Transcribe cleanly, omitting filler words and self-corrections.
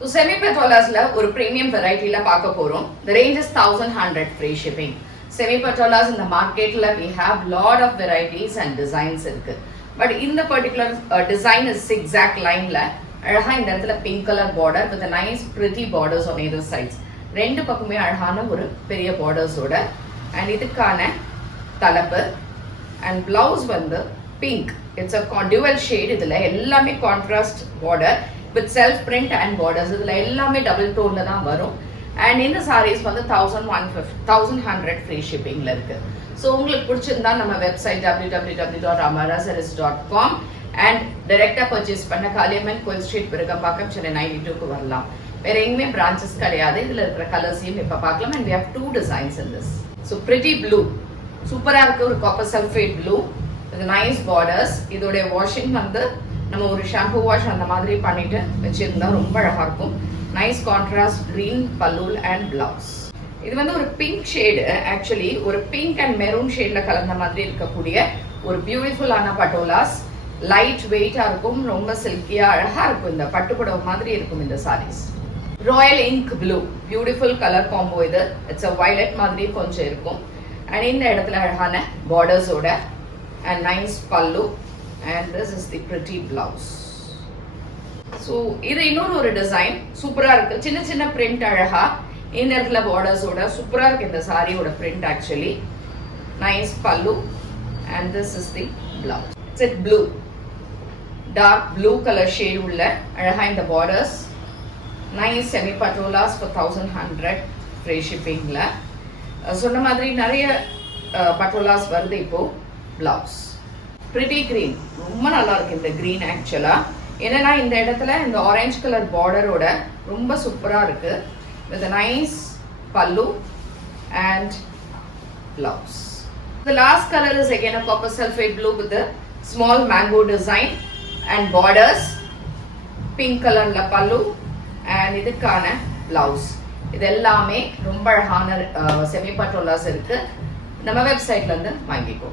So semi patolas ஒரு premium variety la பார்க்க போறோம். The range is 1100 free shipping. Semi patolas in the market la we have lot of varieties and designs இருக்கு. But in the particular design is zigzag line la அழகா இந்த இடத்துல pink color border with a nice pretty borders on either sides. ரெண்டு பக்கமே அழகான ஒரு பெரிய borders ஓட and இதுக்கான தலப்பு and blouse வந்து pink. It's a dual shade இதுல எல்லாமே contrast border with self print and borders இதுல எல்லாமே double tone ல தான் வரும் and இந்த sarees வந்து 1100 free shipping ல இருக்கு. So உங்களுக்கு பிடிச்சிருந்தா நம்ம வெப்சைட் www.amarasarees.com and டைரக்டா பர்ச்சேஸ் பண்ண காளியம்மன் கோயில் ஸ்ட்ரீட் விருகம்பாக்கம் சென்னை 92 க்கு வரலாம். வேற எங்கேயுமே branches கிடையாது. இதுல இருக்கிற கலர்ஸையும் இப்ப பார்க்கலாம் and we have two designs in this. So pretty blue சூப்பரா இருக்கு ஒரு copper sulphate blue with nice borders. இதோட வாஷிங் வந்து நம்ம ஒரு ஷாம்பு வாஷ் அந்த மாதிரி பண்ணிட்டு வச்சிருந்தா ரொம்ப அழகா இருக்கும். நைஸ் கான்ட்ராஸ்ட் கிரீன் பல்லூல் அண்ட் பிளவுஸ். இது வந்து ஒரு பிங்க் ஷேடு, ஆக்சுவலி ஒரு பிங்க் அண்ட் மெரூன் ஷேட்ல கலந்த மாதிரி இருக்கக்கூடிய ஒரு பியூட்டிஃபுல்லான பட்டோலாஸ். லைட் வெயிட்டா இருக்கும், ரொம்ப சில்கியா அழகா இருக்கும். இந்த பட்டுப்புடவை மாதிரி இருக்கும் இந்த sarees. Royal ink blue beautiful colour combo இது. இட்ஸ் அ வயலட் மாதிரி கொஞ்சம் இருக்கும் அண்ட் இந்த இடத்துல அழகான பார்டர்ஸோட and nice pallu and this is the pretty blouse. So இது இன்னொரு ஒரு டிசைன் சூப்பரா இருக்கு. சின்ன சின்ன print அழகா இந்த இடத்துல borders ஓட சூப்பரா இருக்கு இந்த சாரியோட print actually. Nice pallu and this is the blouse. It's a blue dark blue color shade உள்ள அழகா இந்த borders. Nice semi patolas for 1100 free shipping ல. சொன்ன மாதிரி நிறைய patolas வருது இப்போ. blouse pretty green ரொம்ப நல்லா இருக்கு இந்த green ஆக்சுவலா. என்னன்னா இந்த இடத்துல இந்த ஆரஞ்சு கலர் பார்டரோட ரொம்ப சூப்பரா இருக்கு with a nice pallu and blouse. The last color is again a copper sulphate blue with a small mango design and borders. Pink color la pallu and இதுக்கான blouse. இது எல்லாமே ரொம்ப அழகான செமி பட்டோலாஸ் இருக்கு. நம்ம வெப்சைட்ல இருந்து வாங்கிக்கோ.